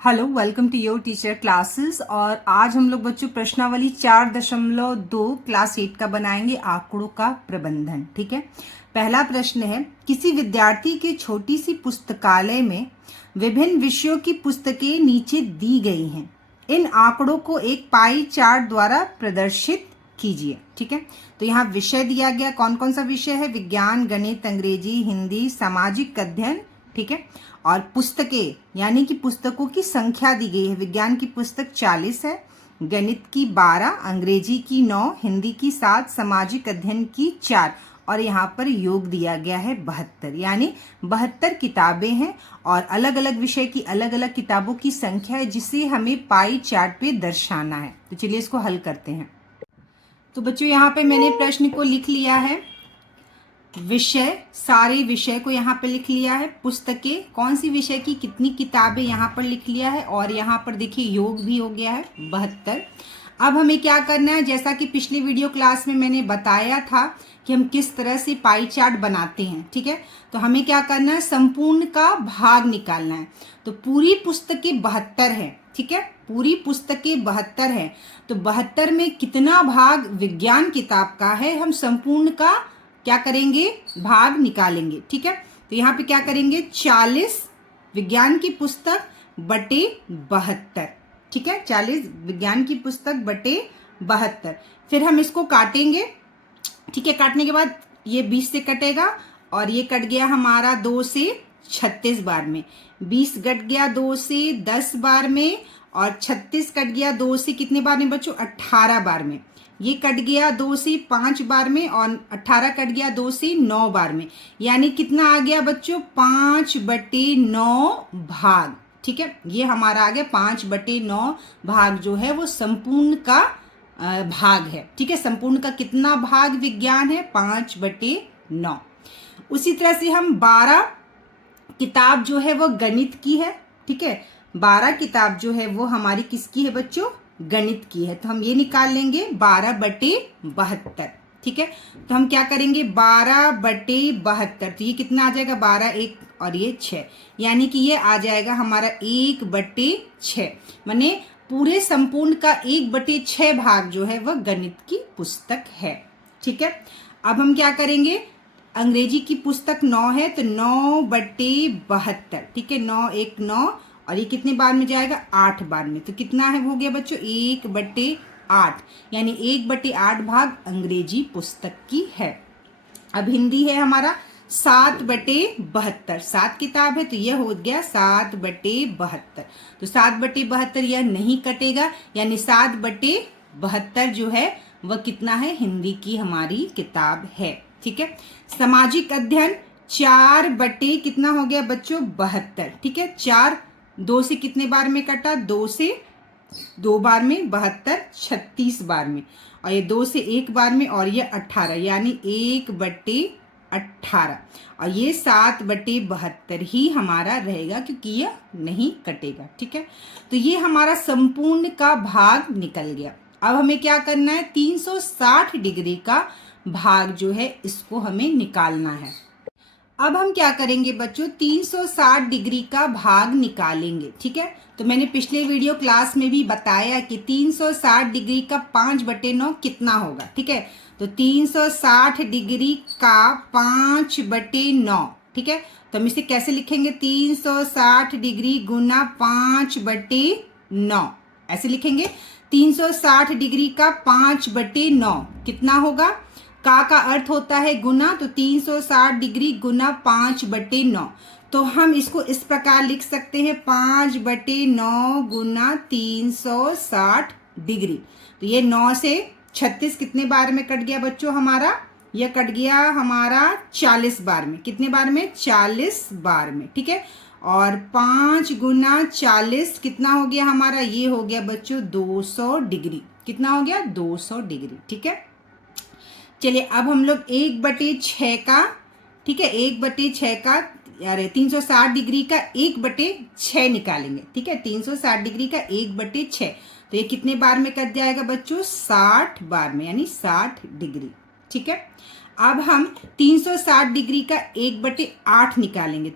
Hello, welcome to your teacher classes. और आज हम लोग बच्चों प्रश्नावली 4.2 क्लास 8 का बनाएंगे, आंकड़ों का प्रबंधन। ठीक है। पहला प्रश्न है, किसी विद्यार्थी के छोटी सी पुस्तकालय में विभिन्न विषयों की पुस्तकें नीचे दी गई हैं। इन आंकड़ों को एक पाई चार्ट द्वारा प्रदर्शित कीजिए। ठीक है। तो यहाँ विषय दिया गया, कौन कौन सा विषय है? विज्ञान, गणित, अंग्रेजी, हिंदी, सामाजिक अध्ययन। ठीक है। और पुस्तकें यानी कि पुस्तकों की संख्या दी गई है। विज्ञान की पुस्तक 40 है, गणित की 12, अंग्रेजी की 9, हिंदी की 7, सामाजिक अध्ययन की 4 और यहाँ पर योग दिया गया है 72। यानी 72 किताबें हैं और अलग अलग विषय की अलग अलग किताबों की संख्या है, जिसे हमें पाई चार्ट पे दर्शाना है। तो चलिए इसको हल करते हैं। तो बच्चों यहाँ पे मैंने प्रश्न को लिख लिया है। विषय, सारे विषय को यहाँ पे लिख लिया है। पुस्तकें, कौन सी विषय की कितनी किताबें यहाँ पर लिख लिया है। और यहाँ पर देखिए योग भी हो गया है 72। अब हमें क्या करना है, जैसा कि पिछली वीडियो क्लास में मैंने बताया था कि हम किस तरह से पाई चार्ट बनाते हैं। ठीक है। तो हमें क्या करना है, संपूर्ण का भाग निकालना है। तो पूरी पुस्तकें 72 है। ठीक है। पूरी पुस्तकें 72 है। तो 72 में कितना भाग विज्ञान किताब का है, हम संपूर्ण का क्या करेंगे, भाग निकालेंगे। ठीक है। तो यहाँ पे क्या करेंगे, 40 विज्ञान की पुस्तक बटे 72। ठीक है। 40 विज्ञान की पुस्तक बटे 72। फिर हम इसको काटेंगे। ठीक है। काटने के बाद ये 20 से कटेगा और ये कट गया हमारा 2 से 36 बार में। 20 कट गया 2 से 10 बार में और 36 कट गया 2 से कितने बार में बच्चों, 18 बार में। ये कट गया 2 से 5 बार में और 18 कट गया 2 से 9 बार में। यानी कितना आ गया बच्चों, 5/9 भाग। ठीक है। ये हमारा आ गया 5/9 भाग, जो है वो संपूर्ण का भाग है। ठीक है। संपूर्ण का कितना भाग विज्ञान है, 5/9। उसी तरह से हम 12 किताब जो है वो गणित की है। ठीक है। 12 किताब जो है वो हमारी किसकी है बच्चों, गणित की है। तो हम ये निकाल लेंगे 12/72। ठीक है। तो हम क्या करेंगे, 12/72। तो ये कितना आ जाएगा, 12 1 और ये 6, यानी कि ये आ जाएगा हमारा 1/6। माने पूरे संपूर्ण का 1/6 भाग जो है वह गणित की पुस्तक है। ठीक है। अब हम क्या करेंगे, अंग्रेजी की पुस्तक 9 है तो 9/72। ठीक है। 9 1 9 और ये कितने बार में जाएगा, 8 बार में। तो कितना है, हो गया बच्चों 1/8, यानी 1/8 भाग अंग्रेजी पुस्तक की है। अब हिंदी है हमारा 7/72। 7 किताब है तो यह हो गया 7/72। तो 7/72 यह नहीं कटेगा, यानी 7/72 जो है वह कितना है, हिंदी की हमारी किताब है। ठीक है। सामाजिक अध्ययन 4 कितना हो गया बच्चों, 72। ठीक है। 4 2 से कितने बार में कटा, 2 से 2 बार में, 72 36 बार में, और ये 2 से 1 बार में, और ये 18, यानी 1/18। और ये 7/72 ही हमारा रहेगा, क्योंकि यह नहीं कटेगा। ठीक है। तो ये हमारा संपूर्ण का भाग निकल गया। अब हमें क्या करना है, 360 डिग्री का भाग जो है इसको हमें निकालना है। अब हम क्या करेंगे बच्चों, 360 डिग्री का भाग निकालेंगे। ठीक है। तो मैंने पिछले वीडियो क्लास में भी बताया कि 360 डिग्री का 5/9 कितना होगा। ठीक है। तो 360 डिग्री का 5/9। ठीक है। तो हम इसे कैसे लिखेंगे, 360 डिग्री गुना 5/9, ऐसे लिखेंगे। 360 डिग्री का 5/9 कितना होगा, का अर्थ होता है गुना, तो 360 डिग्री गुना 5/9। तो हम इसको इस प्रकार लिख सकते हैं, 5/9 गुना 360 डिग्री। तो ये 9 से 36 कितने बार में कट गया बच्चों हमारा, यह कट गया हमारा 40 बार में। कितने बार में, 40 बार में। ठीक है। और 5 गुना 40 कितना हो गया हमारा, ये हो गया बच्चों 200 डिग्री। कितना हो गया, 200 डिग्री। ठीक है। चलिए अब हम लोग 1/6 का, ठीक है, 1/6 का, यार 360 डिग्री का 1/6 निकालेंगे। ठीक है। 360 डिग्री का 1/6, तो ये कितने बार में कट जाएगा बच्चों, 60 बार में, यानी 60 डिग्री। ठीक है। अब हम 360 डिग्री का 1/8 निकालेंगे।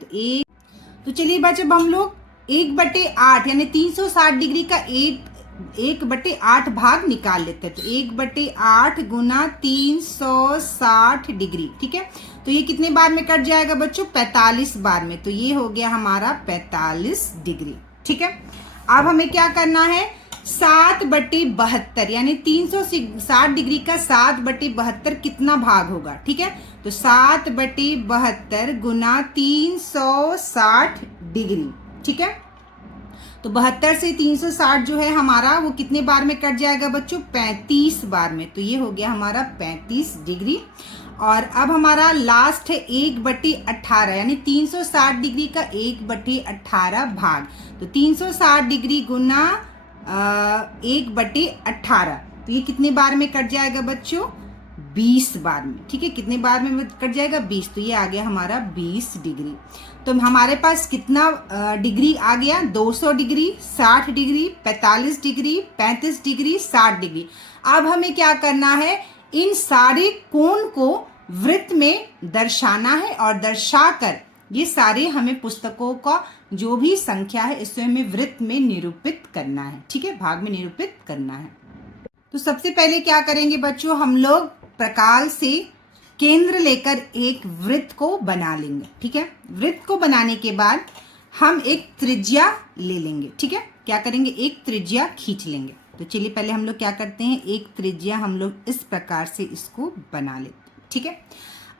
तो चलिए बच्चों, अब हम लोग 1/8 यानी 360 डिग्री का 1/8 भाग निकाल लेते हैं। तो 1/8 गुना 360 डिग्री, ठीक है। तो ये कितने बार में कट जाएगा बच्चों? 45 बार में। तो ये हो गया हमारा 45 डिग्री, ठीक है। अब हमें क्या करना है? 7/72 यानी 360 डिग्री का 7/72 कितना भाग होगा, ठीक है। तो 7/72 गुना 360 डिग्री, ठीक है। तो 72 से 360 जो है हमारा वो कितने बार में कट जाएगा बच्चों? 35 बार में। तो ये हो गया हमारा 35 डिग्री। और अब हमारा लास्ट है 1/18 यानी 360 डिग्री का 1/18 भाग। तो 360 डिग्री गुना 1/18, तो ये कितने बार में कट जाएगा बच्चों? 20 बार में, ठीक है। कितने बार में कट जाएगा? 20। तो ये आ गया हमारा 20 डिग्री। तो हमारे पास कितना डिग्री आ गया? 200 degree, 60 degree, 45 degree, 35 degree, 60 degree. अब हमें क्या करना है? इन सारे कोण को वृत्त में दर्शाना है और दर्शाकर ये सारे हमें पुस्तकों का जो भी संख्या है इससे हमें वृत्त में निरूपित करना है, ठीक है, भाग में निरूपित करना है। तो सबसे पहले क्या करेंगे बच्चों? हम लोग प्रकाल से केंद्र लेकर एक वृत्त को बना लेंगे, ठीक है। वृत्त को बनाने के बाद हम एक त्रिज्या ले लेंगे, ठीक है। क्या करेंगे? एक त्रिज्या खींच लेंगे। तो चलिए पहले हम लोग क्या करते हैं? एक त्रिज्या हम लोग इस प्रकार से इसको बना लेते हैं, ठीक है।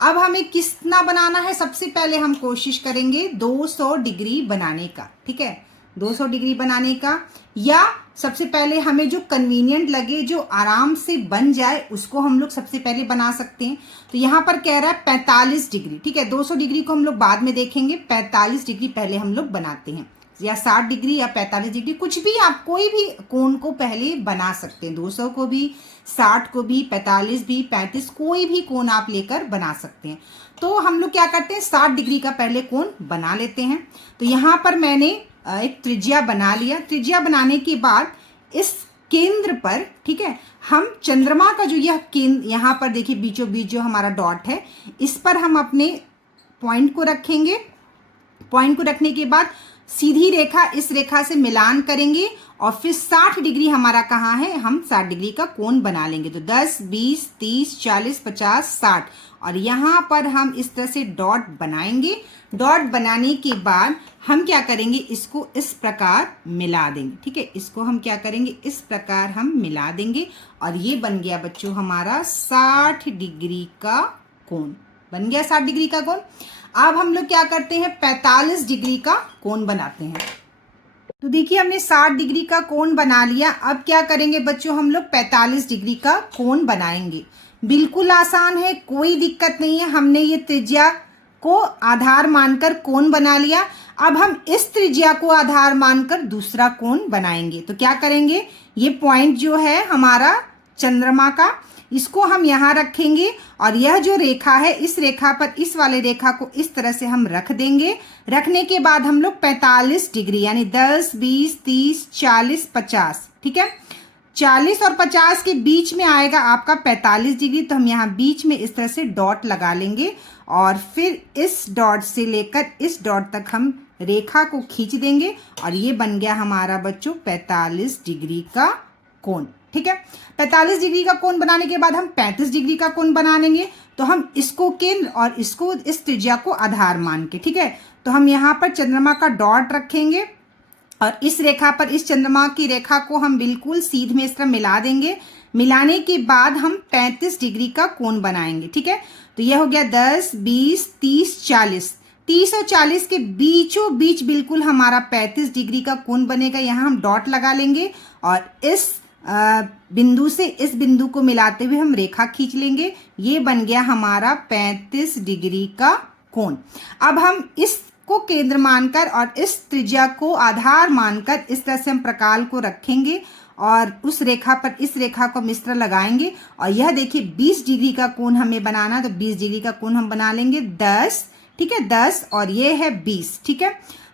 अब हमें कितना बनाना है? सबसे पहले हम कोशिश करेंगे 200 डिग्री बनाने का, ठीक है। 200 डिग्री बनाने का, या सबसे पहले हमें जो कन्वीनियंट लगे, जो आराम से बन जाए, उसको हम लोग सबसे पहले बना सकते हैं। तो यहाँ पर कह रहा है 45 डिग्री, ठीक है। 200 डिग्री को हम लोग बाद में देखेंगे, 45 डिग्री पहले हम लोग बनाते हैं, या 60 डिग्री या 45 डिग्री, कुछ भी आप कोई भी कोण को पहले बना सकते हैं। 200 को भी, 60 को भी, 45 भी, 35, कोई भी कोण आप लेकर बना सकते हैं। तो हम लोग क्या करते हैं? 60 डिग्री का पहले कोण बना लेते हैं। तो यहाँ पर मैंने एक त्रिज्या बना लिया। त्रिज्या बनाने के बाद इस केंद्र पर, ठीक है, हम चंद्रमा का जो यह केंद्र यहाँ पर देखिए बीचों बीच जो हमारा डॉट है, इस पर हम अपने पॉइंट को रखेंगे। पॉइंट को रखने के बाद सीधी रेखा इस रेखा से मिलान करेंगे और फिर 60 डिग्री हमारा कहाँ है? हम 60 डिग्री का कोण बना लेंगे। तो 10, 20, 30, 40, 50, 60 और यहाँ पर हम इस तरह से डॉट बनाएंगे। डॉट बनाने के बाद हम क्या करेंगे? इसको इस प्रकार मिला देंगे, ठीक है। इसको हम क्या करेंगे? इस प्रकार हम मिला देंगे और ये बन गया बच्चों हमारा 60 डिग्री का कोण। बन गया 60 डिग्री का कोण। अब हम लोग क्या करते हैं? 45 डिग्री का कोण बनाते हैं। तो देखिए हमने 60 डिग्री का कोण बना लिया। अब क्या करेंगे बच्चों? हम लोग 45 डिग्री का कोण बनाएंगे। बिल्कुल आसान है, कोई दिक्कत नहीं है। हमने ये त्रिज्या को आधार मानकर कोण बना लिया। अब हम इस त्रिज्या को आधार मानकर दूसरा कोण बनाएंगे। तो क्या करेंगे? ये पॉइंट जो है हमारा चंद्रमा का, इसको हम यहाँ रखेंगे और यह जो रेखा है इस रेखा पर इस वाले रेखा को इस तरह से हम रख देंगे। रखने के बाद हम लोग 45 डिग्री यानी 10, 20, 30, 40, 50, ठीक है। 40 और 50 के बीच में आएगा आपका 45 डिग्री। तो हम यहाँ बीच में इस तरह से डॉट लगा लेंगे और फिर इस डॉट से लेकर इस डॉट तक हम रेखा को खींच देंगे और ये बन गया हमारा बच्चों 45 डिग्री का कोण, ठीक है। 45 डिग्री का कोण बनाने के बाद हम 35 डिग्री का कोण बना लेंगे। तो हम इसको केंद्र और इसको इस त्रिज्या को आधार मान के, ठीक है। तो हम यहाँ पर चंद्रमा का डॉट रखेंगे और इस रेखा पर इस चंद्रमा की रेखा को हम बिल्कुल सीध में इस तरह मिला देंगे। मिलाने के बाद हम 35 डिग्री का कोण बनाएंगे, ठीक है। तो यह हो गया 10, 20, 30, 40। 30 और 40 के बीचों बीच बिल्कुल हमारा 35 डिग्री का कोण बनेगा। यहाँ हम डॉट लगा लेंगे और इस बिंदु से इस बिंदु को मिलाते हुए हम रेखा खींच लेंगे। ये बन गया हमारा 35 डिग्री का कोण। अब हम इसको केंद्र मानकर और इस त्रिज्या को आधार मानकर इस तरह से हम प्रकाल को रखेंगे और उस रेखा पर इस रेखा को मिश्र लगाएंगे और यह देखिए 20 डिग्री का कोण हमें बनाना। तो 20 डिग्री का कोण हम बना लेंगे 10, ठीक है, 10 और ये है 20, ठीक है।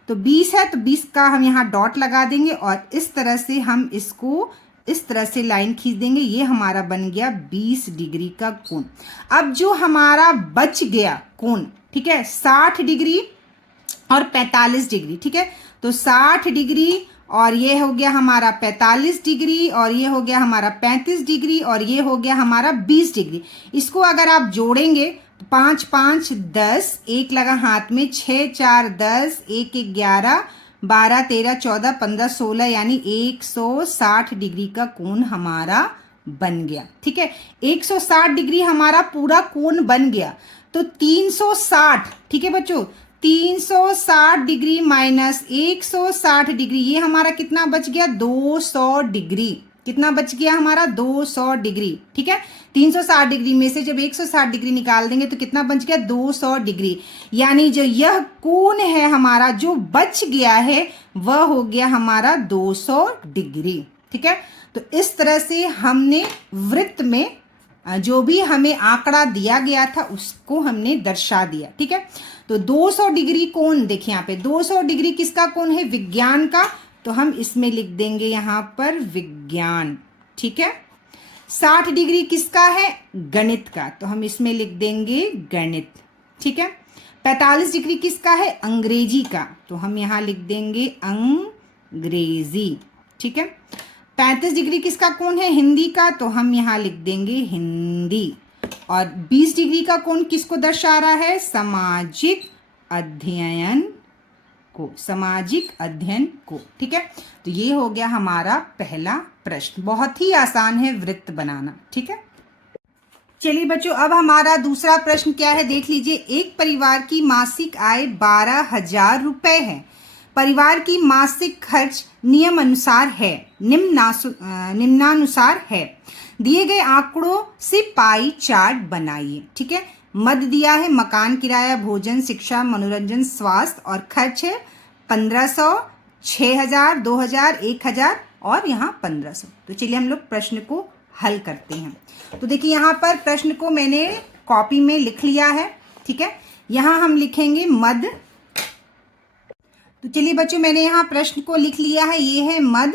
तो 20 है तो 20 का हम यहाँ डॉट लगा देंगे और इस तरह से हम इसको इस तरह से लाइन खींच देंगे। ये हमारा बन गया 20 डिग्री का कोण। अब जो हमारा बच गया कोण, ठीक है, 60 डिग्री और 45 डिग्री, ठीक है। तो 60 डिग्री और ये हो गया हमारा 45 डिग्री और ये हो गया हमारा 35 डिग्री और ये हो गया हमारा 20 डिग्री। इसको अगर आप जोड़ेंगे तो 5 5 10, एक लगा हाथ में, 6 4 10, 1 1 11, 12 13 14 15 16, यानी 160 डिग्री का कोण हमारा बन गया, ठीक है। 160 डिग्री हमारा पूरा कोण बन गया। तो 360, ठीक है बच्चों, 360 डिग्री माइनस 160 डिग्री, ये हमारा कितना बच गया, 200 डिग्री। कितना बच गया हमारा, 200 डिग्री, ठीक है। 360 डिग्री में से जब 160 डिग्री निकाल देंगे तो कितना बच गया, 200 डिग्री। यानी जो यह कोण है हमारा जो बच गया है वह हो गया हमारा 200 डिग्री, ठीक है। तो इस तरह से हमने वृत्त में जो भी हमें आंकड़ा दिया गया था उसको हमने दर्शा दिया, ठीक है। तो 200 डिग्री कोण, देखिए यहाँ पे 200 डिग्री किसका कोण है, विज्ञान का, तो हम इसमें लिख देंगे यहाँ पर विज्ञान, ठीक है। 60 डिग्री किसका है, गणित का, तो हम इसमें लिख देंगे गणित, ठीक है। 45 डिग्री किसका है, अंग्रेजी का, तो हम यहाँ लिख देंगे अंग्रेजी, ठीक है। 35 डिग्री किसका कोण है, हिंदी का, तो हम यहाँ लिख देंगे हिंदी। और 20 डिग्री का कोण किसको दर्शा रहा है, सामाजिक अध्ययन को, सामाजिक अध्ययन को, ठीक है। तो ये हो गया हमारा पहला प्रश्न, बहुत ही आसान है वृत्त बनाना, ठीक है। चलिए बच्चों, अब हमारा दूसरा प्रश्न क्या है देख लीजिए। एक परिवार की मासिक आय 12,000 रुपए है। परिवार की मासिक खर्च नियम अनुसार है, निम्नानुसार है। दिए गए आंकड़ों से पाई चार्ट बनाइए, ठीक है। मद दिया है मकान किराया, भोजन, शिक्षा, मनोरंजन, स्वास्थ्य, और खर्च है 1500, 6000, 2000, 1000 और यहाँ 1500। तो चलिए हम लोग प्रश्न को हल करते हैं। तो देखिए यहाँ पर प्रश्न को मैंने कॉपी में लिख लिया है, ठीक है। यहाँ हम लिखेंगे मद। तो चलिए बच्चों, मैंने यहाँ प्रश्न को लिख लिया है, ये है मद।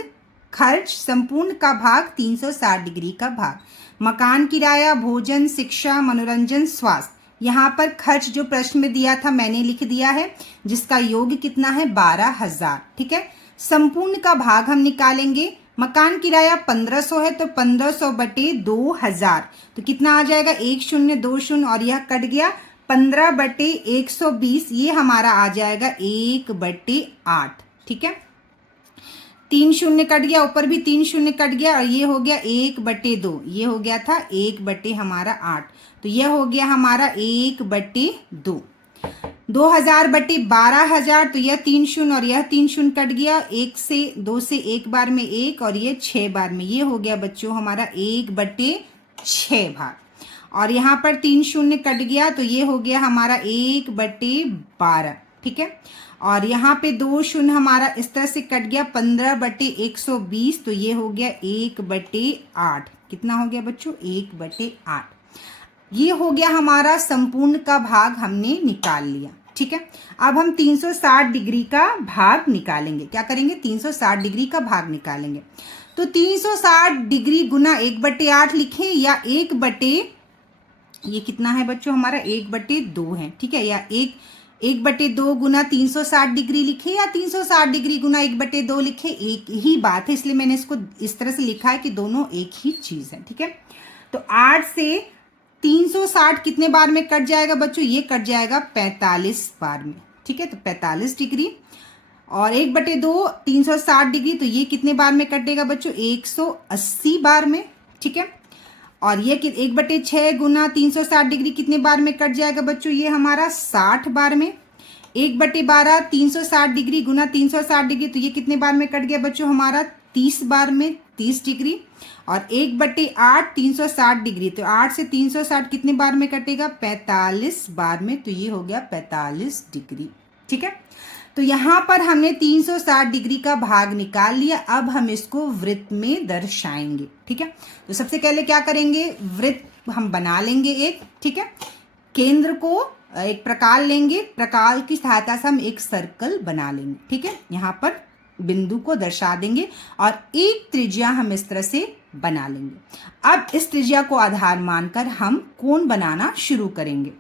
खर्च संपूर्ण का भाग 360 डिग्री का भाग, मकान किराया, भोजन, शिक्षा, मनोरंजन, स्वास्थ्य। यहाँ पर खर्च जो प्रश्न में दिया था मैंने लिख दिया है, जिसका योग कितना है, 12,000, ठीक है। संपूर्ण का भाग हम निकालेंगे। मकान किराया 1500 है, तो 1500 बटे 2000, तो कितना आ जाएगा, 1 0 2 0 और यह कट गया, 15 बटे 120, ये हमारा आ जाएगा 1 बटे 8, ठीक है। 3 0 कट गया, ऊपर भी 3 0 कट गया और ये हो गया 1 बटे 2, ये हो गया था 1 बटे हमारा 8, तो यह हो गया हमारा 1 बटे 2। 2000 बटे 12,000, तो यह 3 0 और यह 3 0 कट गया, 1 से 2 से एक बार में 1 और ये 6 बार में, ये हो गया बच्चों हमारा 1 बटे 6 भाग। और यहाँ पर 3 0 कट गया, तो ये हो गया हमारा 1 बटे 12, ठीक है। और यहाँ पे 2 0 हमारा इस तरह से कट गया, 15 बटे 120, तो ये हो गया 1 बटे 8। कितना हो गया बच्चों, 1 बटे 8। ये हो गया हमारा संपूर्ण का भाग हमने निकाल लिया, ठीक है। अब हम 360 डिग्री का भाग निकालेंगे। क्या करेंगे, 360 डिग्री का भाग निकालेंगे। तो 360 डिग्री गुना 1 बटे 8 लिखें, या 1 बटे, ये कितना है बच्चों हमारा, 1 बटे 2 है, ठीक है। या 1 बटे 2 गुना 360 डिग्री लिखे, या 360 डिग्री गुना 1 बटे 2 लिखे, एक ही बात है, इसलिए मैंने इसको इस तरह से लिखा है कि दोनों एक ही चीज है, ठीक है। तो 8 से 360 कितने बार में कट जाएगा बच्चों, ये कट जाएगा 45 बार में, ठीक है। तो 45 डिग्री और 1 बटे 2 360 डिग्री, तो ये कितने बार में कटेगा बच्चों, 180 बार में, ठीक है। और ये 1 बटे 6 गुना 360 डिग्री कितने बार में कट जाएगा बच्चों, ये हमारा 60 बार में। 1 बटे 12 360 डिग्री गुना 360 डिग्री, तो ये कितने बार में कट गया बच्चों हमारा, 30 बार में, 30 डिग्री। और 1 बटे 8 360 डिग्री, तो 8 से 360 कितने बार में कटेगा, 45 बार में, तो ये हो गया 45 डिग्री, ठीक है। तो यहाँ पर हमने 360 डिग्री का भाग निकाल लिया। अब हम इसको वृत्त में दर्शाएंगे, ठीक है। तो सबसे पहले क्या करेंगे, वृत्त हम बना लेंगे एक, ठीक है। केंद्र को एक प्रकार लेंगे, प्रकार की सहायता से हम एक सर्कल बना लेंगे, ठीक है। यहाँ पर बिंदु को दर्शा देंगे और एक त्रिज्या हम इस तरह से बना लेंगे। अब इस त्रिज्या को आधार मानकर हम कोण बनाना शुरू करेंगे।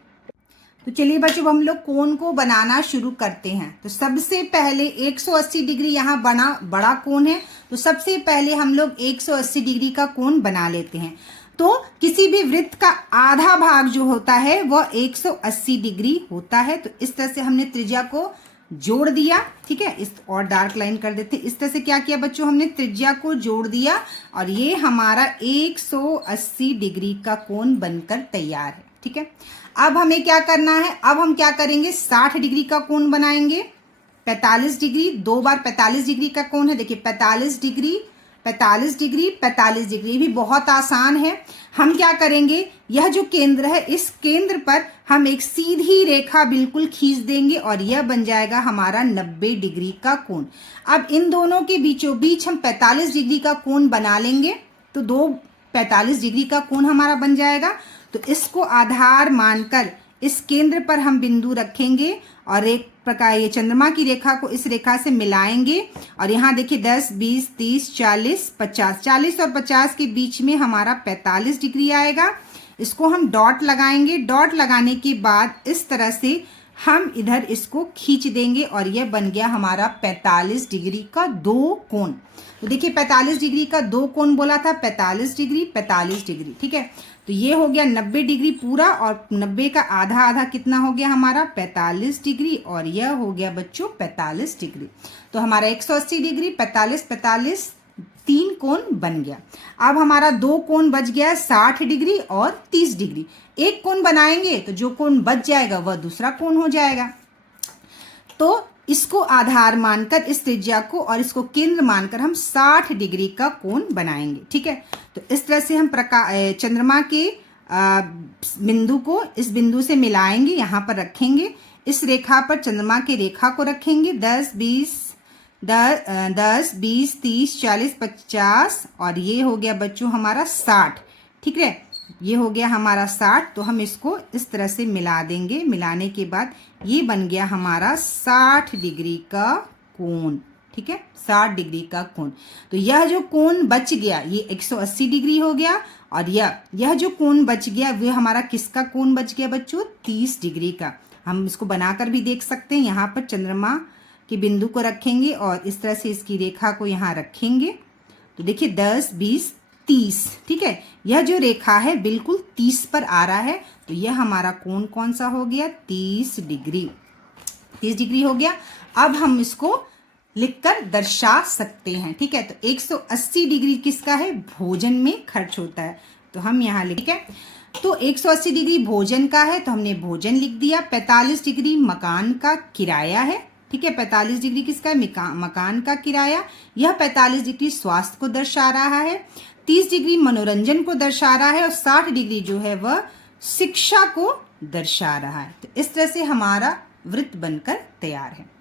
तो चलिए बच्चों हम लोग कोण को बनाना शुरू करते हैं। तो सबसे पहले 180 डिग्री यहाँ बड़ा कोण है, तो सबसे पहले हम लोग 180 डिग्री का कोण बना लेते हैं। तो किसी भी वृत्त का आधा भाग जो होता है वह 180 डिग्री होता है। तो इस तरह से हमने त्रिज्या को जोड़ दिया, ठीक है। इस और डार्क लाइन कर देते हैं। इस तरह से क्या किया बच्चों, हमने त्रिज्या को जोड़ दिया और ये हमारा 180 डिग्री का कोण बनकर तैयार है, ठीक है। अब हमें क्या करना है, अब हम क्या करेंगे, 60 डिग्री का कोण बनाएंगे। 45 डिग्री, 2 बार 45 डिग्री का कोण है। देखिए 45 डिग्री, 45 डिग्री, 45 डिग्री, ये भी बहुत आसान है। हम क्या करेंगे, यह जो केंद्र है इस केंद्र पर हम एक सीधी रेखा बिल्कुल खींच देंगे और यह बन जाएगा हमारा 90 डिग्री का कोण। अब इन दोनों के बीचों बीच हम 45 डिग्री का कोण बना लेंगे, तो 2 45 डिग्री का कोण हमारा बन जाएगा। तो इसको आधार मानकर इस केंद्र पर हम बिंदु रखेंगे और एक प्रकार ये चंद्रमा की रेखा को इस रेखा से मिलाएंगे और यहाँ देखिए 10, 20, 30, 40, 50, 40 और 50 के बीच में हमारा 45 डिग्री आएगा। इसको हम डॉट लगाएंगे। डॉट लगाने के बाद इस तरह से हम इधर इसको खींच देंगे और यह बन गया हमारा 45 डिग्री का 2 कोण। तो देखिए 45 डिग्री का 2 कोण बोला था, 45 डिग्री, 45 डिग्री, ठीक है। तो ये हो गया 90 डिग्री पूरा और 90 का आधा आधा कितना हो गया हमारा 45 डिग्री और यह हो गया बच्चों 45 डिग्री। तो हमारा 180 डिग्री, 45, 45, 3 कोण बन गया। अब हमारा 2 कोण बच गया 60 डिग्री और 30 डिग्री। एक कोण बनाएंगे तो जो कोण बच जाएगा वह दूसरा कोण हो जाएगा। तो इसको आधार मानकर इस त्रिज्या को और इसको केंद्र मानकर हम 60 डिग्री का कोण बनाएंगे, ठीक है। तो इस तरह से हम चंद्रमा के बिंदु को इस बिंदु से मिलाएंगे, यहाँ पर रखेंगे। इस रेखा पर चंद्रमा की रेखा को रखेंगे। 10, 20, 30, 40, 50 और ये हो गया बच्चों हमारा 60, ठीक है। ये हो गया हमारा 60। तो हम इसको इस तरह से मिला देंगे। मिलाने के बाद ये बन गया हमारा 60 डिग्री का कोण, ठीक है, 60 डिग्री का कोण। तो यह जो कोण बच गया ये 180 डिग्री हो गया और यह जो कोण बच गया वह हमारा किसका कोण बच गया बच्चों, 30 डिग्री का। हम इसको बनाकर भी देख सकते हैं। यहाँ पर चंद्रमा के बिंदु को रखेंगे और इस तरह से इसकी रेखा को यहाँ रखेंगे। तो देखिए 10, 20, 30, ठीक है। यह जो रेखा है बिल्कुल 30 पर आ रहा है। तो यह हमारा कोण कौन सा हो गया, 30 डिग्री, 30 डिग्री हो गया। अब हम इसको लिखकर दर्शा सकते हैं, ठीक है। तो 180 डिग्री किसका है, भोजन में खर्च होता है। तो हम यहाँ लिख, तो 180 डिग्री भोजन का है तो हमने भोजन लिख दिया। 45 डिग्री मकान का किराया है, ठीक है। 45 डिग्री किसका है, मकान का किराया। यह 45 डिग्री स्वास्थ्य को दर्शा रहा है। 30 डिग्री मनोरंजन को दर्शा रहा है और 60 डिग्री जो है वह शिक्षा को दर्शा रहा है। तो इस तरह से हमारा वृत्त बनकर तैयार है।